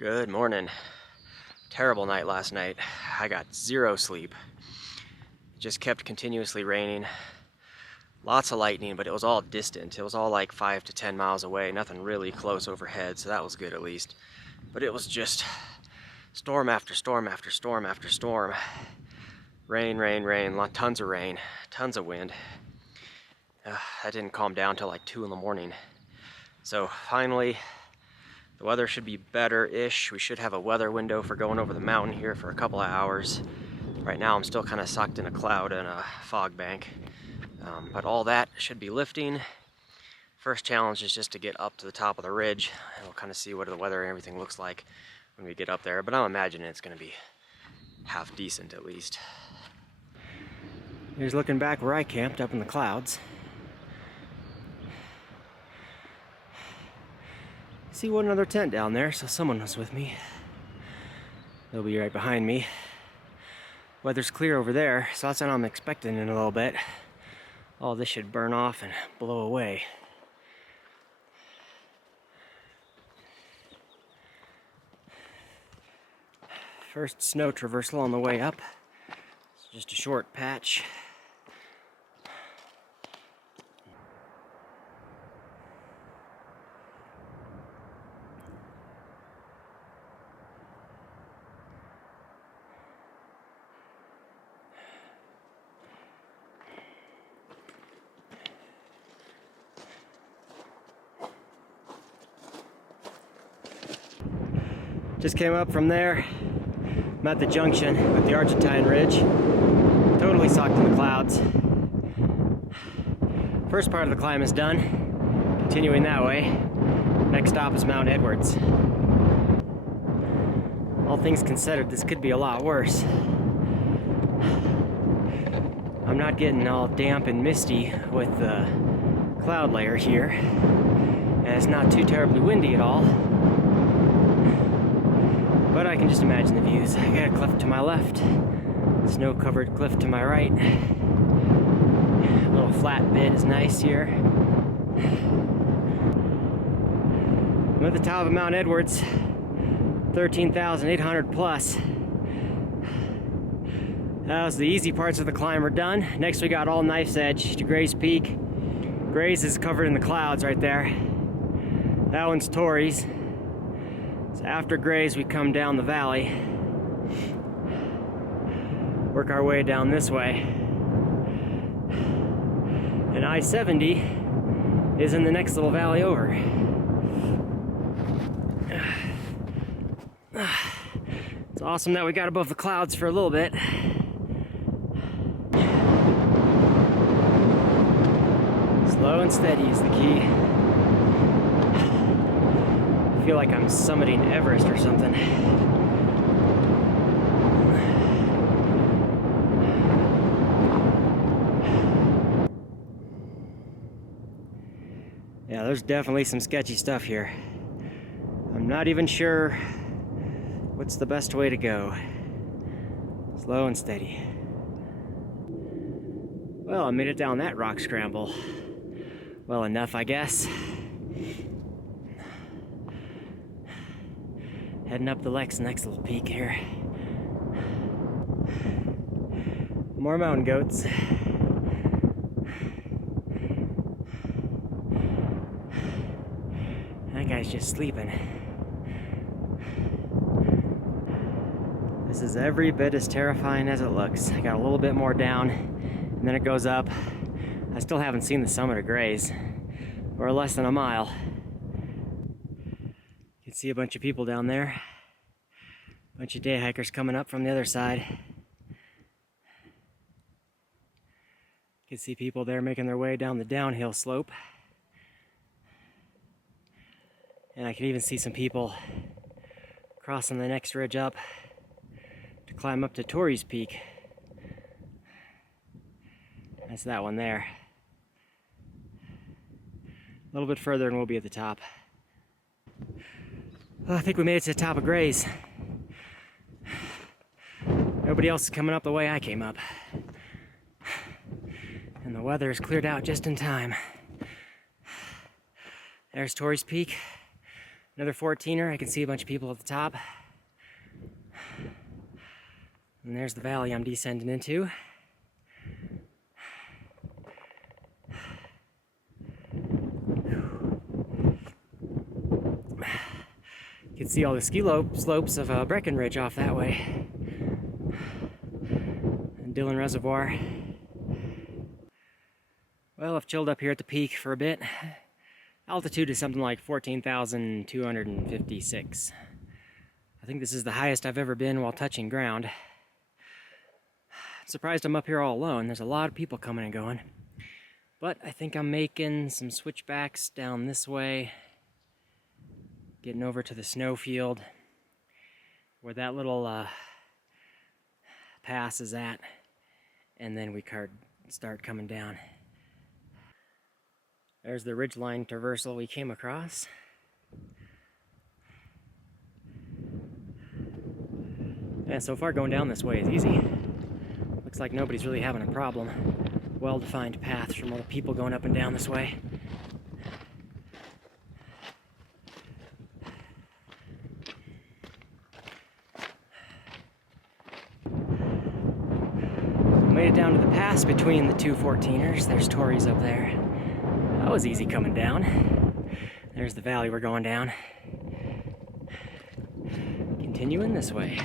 Good morning. Terrible night last night. I got zero sleep. It just kept continuously raining. Lots of lightning, but it was all distant. It was all like 5 to 10 miles away. Nothing really close overhead, so that was good at least. But it was just storm after storm after storm after storm. Rain, rain, rain, tons of rain, tons of wind. That didn't calm down till like 2 in the morning. So finally, the weather should be better-ish. We should have a weather window for going over the mountain here for a couple of hours. Right now I'm still kind of sucked in a cloud and a fog bank. But all that should be lifting. First challenge is just to get up to the top of the ridge, and we'll kind of see what the weather and everything looks like when we get up there. But I'm imagining it's going to be half decent at least. Here's looking back where I camped up in the clouds. See one other tent down there, so someone was with me. They'll be right behind me. Weather's clear over there, so that's what I'm expecting in a little bit. All this should burn off and blow away. First snow traversal on the way up. It's just a short patch. Just came up from there. I'm at the junction with the Argentine Ridge. Totally socked in the clouds. First part of the climb is done. Continuing that way. Next stop is Mount Edwards. All things considered, this could be a lot worse. I'm not getting all damp and misty with the cloud layer here. And it's not too terribly windy at all. But I can just imagine the views. I got a cliff to my left, snow-covered cliff to my right. A little flat bit is nice here. I'm at the top of Mount Edwards, 13,800 plus. That was the easy parts of the climb are done. Next we got all knife's edge to Gray's Peak. Gray's is covered in the clouds right there. That one's Torrey's. So after Gray's, we come down the valley, work our way down this way, and I-70 is in the next little valley over. It's awesome that we got above the clouds for a little bit. Slow and steady is the key. I feel like I'm summiting Everest or something. Yeah, there's definitely some sketchy stuff here. I'm not even sure what's the best way to go. Slow and steady. Well, I made it down that rock scramble. Well enough, I guess. Heading up the next little peak here. More mountain goats. That guy's just sleeping. This is every bit as terrifying as it looks. I got a little bit more down, and then it goes up. I still haven't seen the summit of Gray's. We're less than a mile. You can see a bunch of people down there. A bunch of day hikers coming up from the other side. You can see people there making their way down the downhill slope. And I can even see some people crossing the next ridge up to climb up to Torrey's Peak. That's that one there. A little bit further and we'll be at the top. Well, I think we made it to the top of Gray's. Nobody else is coming up the way I came up. And the weather has cleared out just in time. There's Torrey's Peak. Another 14er. I can see a bunch of people at the top. And there's the valley I'm descending into. You can see all the ski slopes of Breckenridge off that way. And Dillon Reservoir. Well, I've chilled up here at the peak for a bit. Altitude is something like 14,256. I think this is the highest I've ever been while touching ground. I'm surprised I'm up here all alone. There's a lot of people coming and going. But I think I'm making some switchbacks down this way. Getting over to the snowfield where that little pass is at. And then we start coming down. There's the ridgeline traversal we came across. And so far going down this way is easy. Looks like nobody's really having a problem. Well-defined paths from all the people going up and down this way. Made it down to the pass between the two 14ers. There's Tories up there. That was easy coming down. There's the valley we're going down. Continuing this way.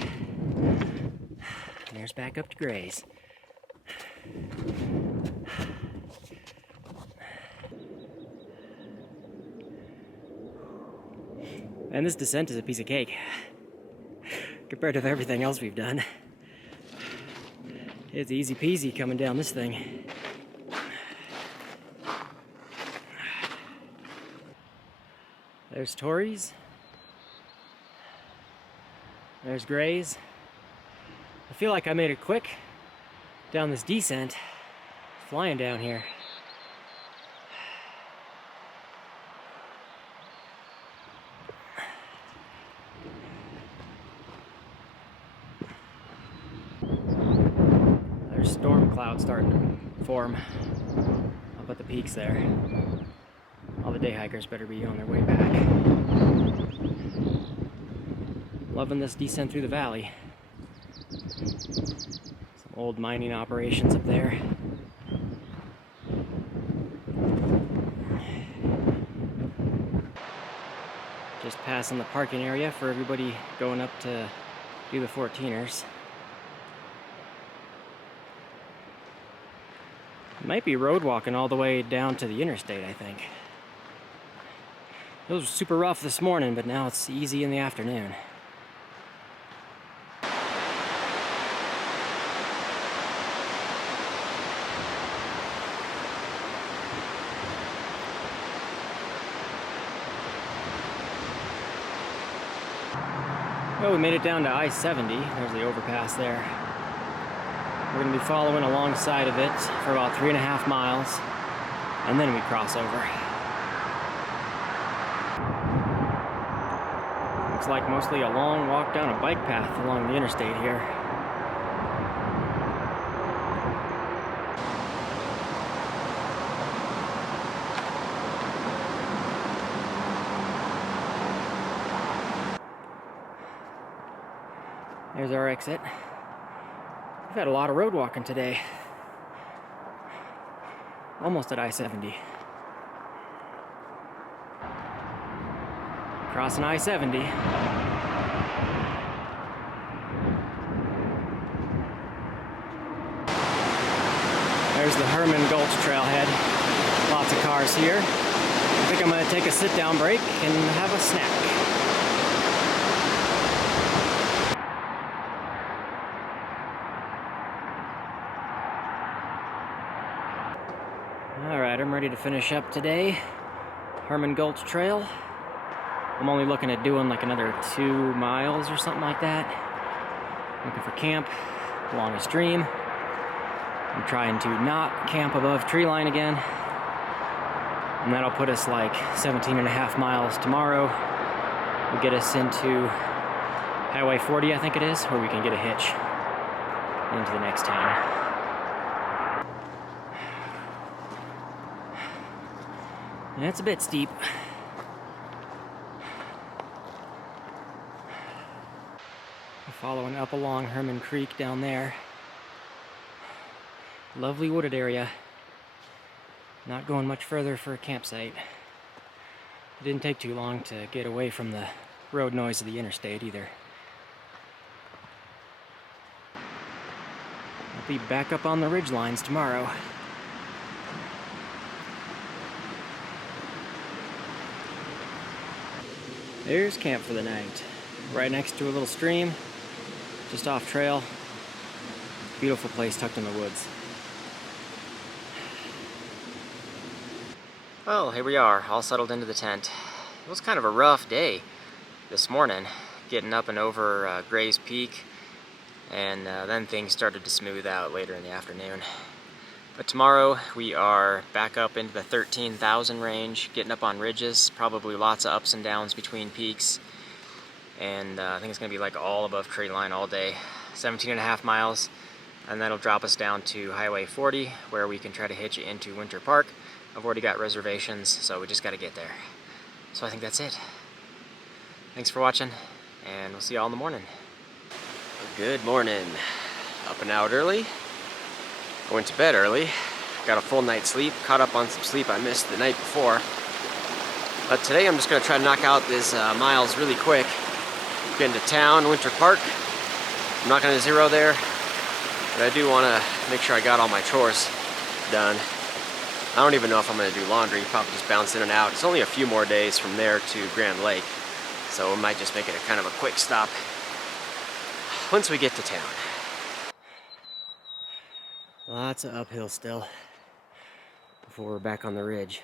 And there's back up to Gray's. And this descent is a piece of cake compared to everything else we've done. It's easy peasy coming down this thing. There's Tories. There's Gray's. I feel like I made it quick down this descent, flying down here. There's storm clouds starting to form up at the peaks there. All the day hikers better be on their way back. Loving this descent through the valley. Some old mining operations up there. Just passing the parking area for everybody going up to do the 14ers. Might be road walking all the way down to the interstate, I think. It was super rough this morning, but now it's easy in the afternoon. Well, we made it down to I-70. There's the overpass there. We're going to be following alongside of it for about 3.5 miles, and then we cross over. Looks like mostly a long walk down a bike path along the interstate here. There's our exit. We've had a lot of road walking today. Almost at I-70. Crossing I-70. There's the Herman Gulch trailhead. Lots of cars here. I think I'm going to take a sit-down break and have a snack. Alright, I'm ready to finish up today. Herman Gulch Trail. I'm only looking at doing like another 2 miles or something like that. Looking for camp along a stream. I'm trying to not camp above tree line again. And that'll put us like 17.5 miles tomorrow. Will get us into Highway 40, I think it is, where we can get a hitch into the next town. And it's a bit steep. Following up along Herman Creek down there. Lovely wooded area. Not going much further for a campsite. It didn't take too long to get away from the road noise of the interstate either. I'll be back up on the ridge lines tomorrow. There's camp for the night. Right next to a little stream, just off trail. Beautiful place tucked in the woods. Well, here we are, all settled into the tent. It was kind of a rough day this morning, getting up and over Gray's Peak, and then things started to smooth out later in the afternoon. But tomorrow we are back up into the 13,000 range, getting up on ridges, probably lots of ups and downs between peaks. And I think it's going to be like all above tree line all day. 17.5 miles, and that'll drop us down to Highway 40, where we can try to hitch it into Winter Park. I've already got reservations, so we just got to get there. So I think that's it. Thanks for watching, and we'll see you all in the morning. Good morning. Up and out early. I went to bed early, got a full night's sleep, caught up on some sleep I missed the night before. But today I'm just going to try to knock out these miles really quick. Getting to town, Winter Park. I'm not going to zero there, but I do want to make sure I got all my chores done. I don't even know if I'm going to do laundry, probably just bounce in and out. It's only a few more days from there to Grand Lake, so we might just make it a kind of a quick stop once we get to town. Lots of uphill still before we're back on the ridge.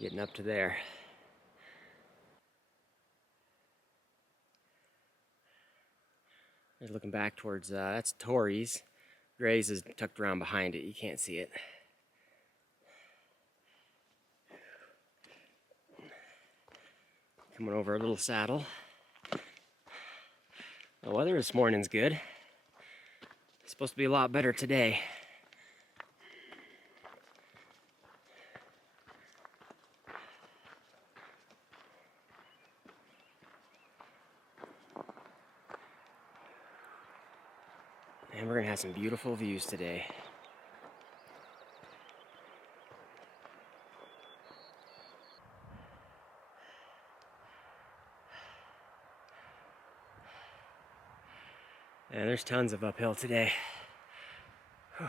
Getting up to there. Just looking back towards, that's Torrey's. Gray's is tucked around behind it, you can't see it. Coming over a little saddle. The weather this morning's good. It's supposed to be a lot better today. And we're gonna have some beautiful views today. Yeah, there's tons of uphill today. Whew.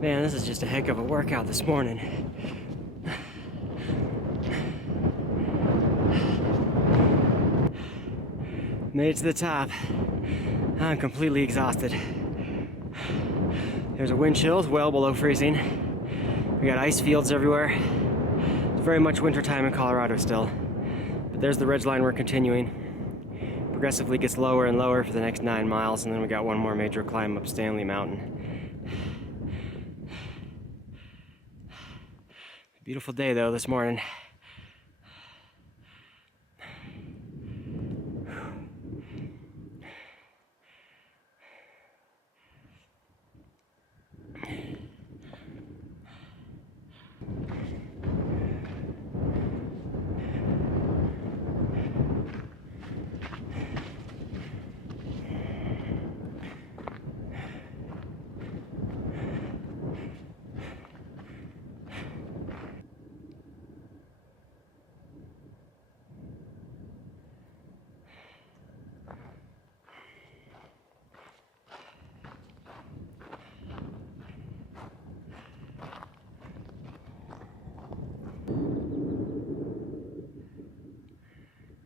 Man, this is just a heck of a workout this morning. Made it to the top. I'm completely exhausted. There's a wind chill, well below freezing. We got ice fields everywhere. Very much wintertime in Colorado still. But there's the ridge line we're continuing. Progressively gets lower and lower for the next 9 miles, and then we got one more major climb up Stanley Mountain. Beautiful day though this morning.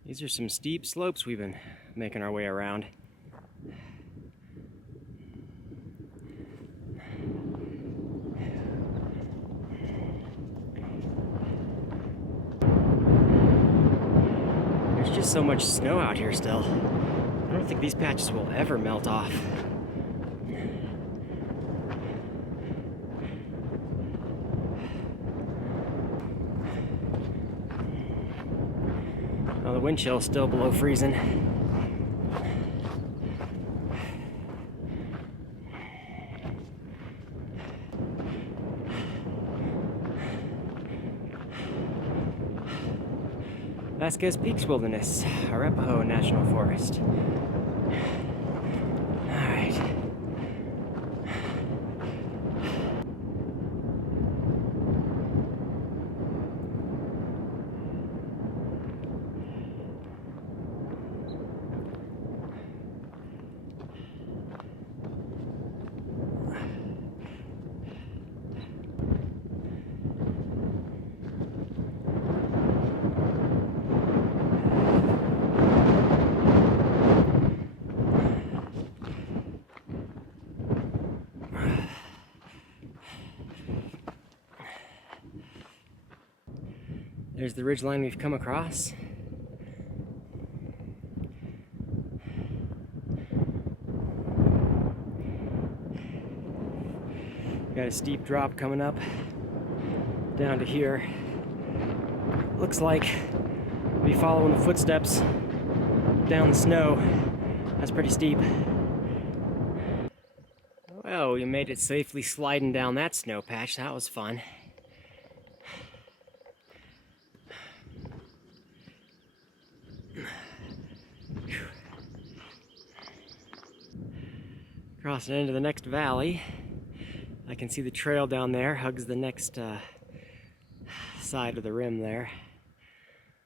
These are some steep slopes we've been making our way around. There's just so much snow out here still. I don't think these patches will ever melt off. Oh, the wind chill's still below freezing. Vasquez Peaks Wilderness, Arapahoe National Forest. Alright. There's the ridgeline we've come across. Got a steep drop coming up down to here. Looks like we'll be following the footsteps down the snow. That's pretty steep. Well, we made it safely sliding down that snow patch. That was fun. Crossing into the next valley. I can see the trail down there, hugs the next side of the rim there.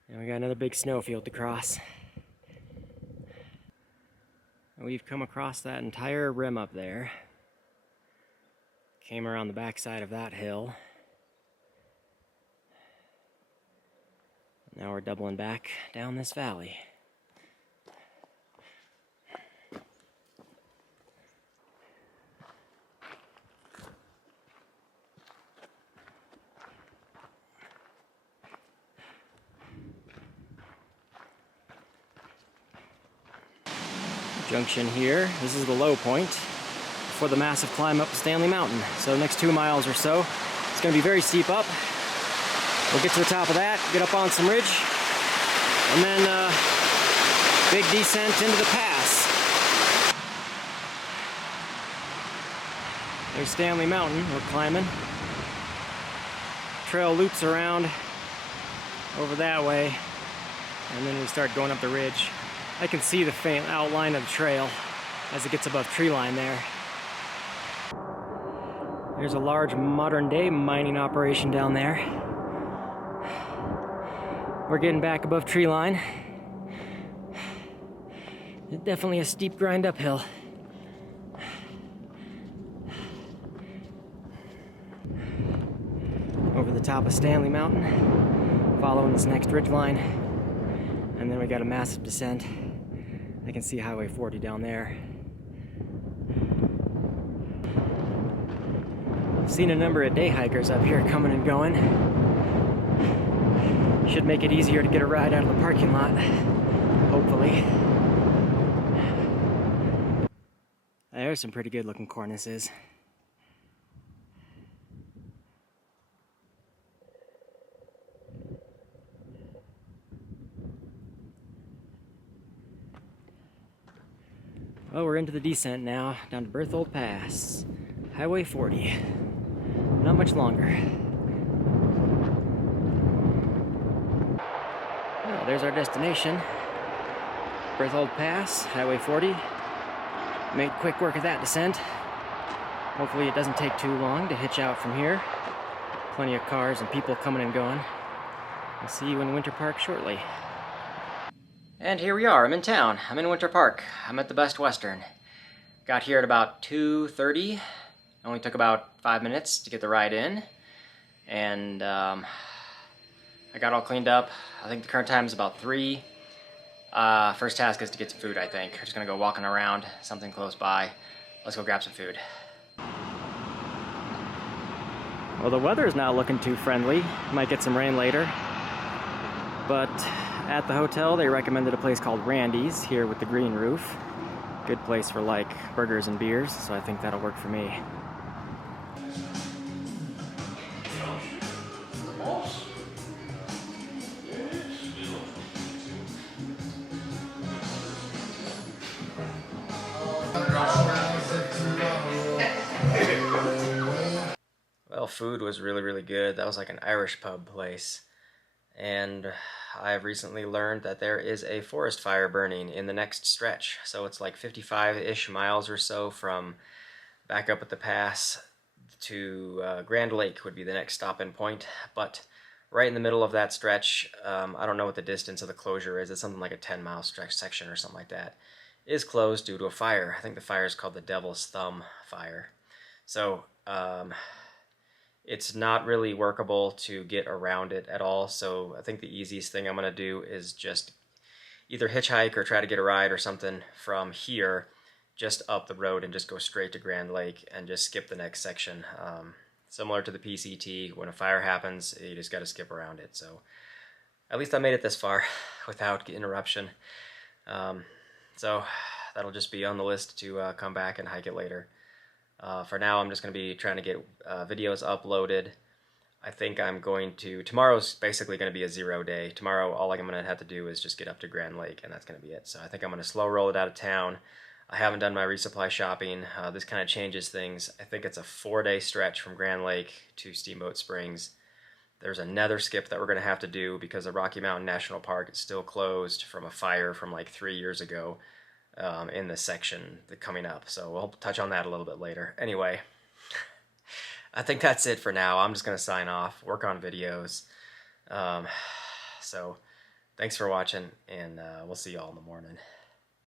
And we got another big snowfield to cross. And we've come across that entire rim up there. Came around the backside of that hill. Now we're doubling back down this valley. Junction here. This is the low point before the massive climb up Stanley Mountain. So the next 2 miles or so, it's going to be very steep up. We'll get to the top of that, get up on some ridge, and then big descent into the pass. There's Stanley Mountain we're climbing. Trail loops around over that way, and then we start going up the ridge. I can see the faint outline of the trail as it gets above tree line there. There's a large modern-day mining operation down there. We're getting back above tree line. It's definitely a steep grind uphill. Over the top of Stanley Mountain, following this next ridge line, and then we got a massive descent. I can see Highway 40 down there. I've seen a number of day hikers up here coming and going. Should make it easier to get a ride out of the parking lot, hopefully. There's some pretty good looking cornices. Well, we're into the descent now, down to Berthoud Pass, Highway 40. Not much longer. Well, there's our destination. Berthoud Pass, Highway 40. Made quick work of that descent. Hopefully it doesn't take too long to hitch out from here. Plenty of cars and people coming and going. I'll see you in Winter Park shortly. And here we are, I'm in town. I'm in Winter Park. I'm at the Best Western. Got here at about 2:30. Only took about 5 minutes to get the ride in. And I got all cleaned up. I think the current time is about 3. First task is to get some food, I think. We're just gonna go walking around, something close by. Let's go grab some food. Well, the weather is not looking too friendly. Might get some rain later. But at the hotel, they recommended a place called Randy's here with the green roof. Good place for like burgers and beers, so I think that'll work for me. Well, food was really, really good. That was like an Irish pub place. And I've recently learned that there is a forest fire burning in the next stretch. So it's like 55-ish miles or so from back up at the pass to Grand Lake would be the next stop-in point. But right in the middle of that stretch, I don't know what the distance of the closure is. It's something like a 10-mile stretch section or something like that. Is closed due to a fire. I think the fire is called the Devil's Thumb Fire. So it's not really workable to get around it at all. So I think the easiest thing I'm going to do is just either hitchhike or try to get a ride or something from here just up the road and just go straight to Grand Lake and just skip the next section. Similar to the PCT, when a fire happens, you just got to skip around it. So at least I made it this far without interruption. So that'll just be on the list to come back and hike it later. For now, I'm just going to be trying to get videos uploaded. I think I'm going to... Tomorrow's basically going to be a 0 day. Tomorrow, all I'm going to have to do is just get up to Grand Lake, and that's going to be it. So I think I'm going to slow roll it out of town. I haven't done my resupply shopping. This kind of changes things. I think it's a 4-day stretch from Grand Lake to Steamboat Springs. There's another skip that we're going to have to do because the Rocky Mountain National Park is still closed from a fire from like 3 years ago. In this section coming up. So we'll touch on that a little bit later. Anyway, I think that's it for now. I'm just going to sign off, work on videos. So thanks for watching, and we'll see you all in the morning.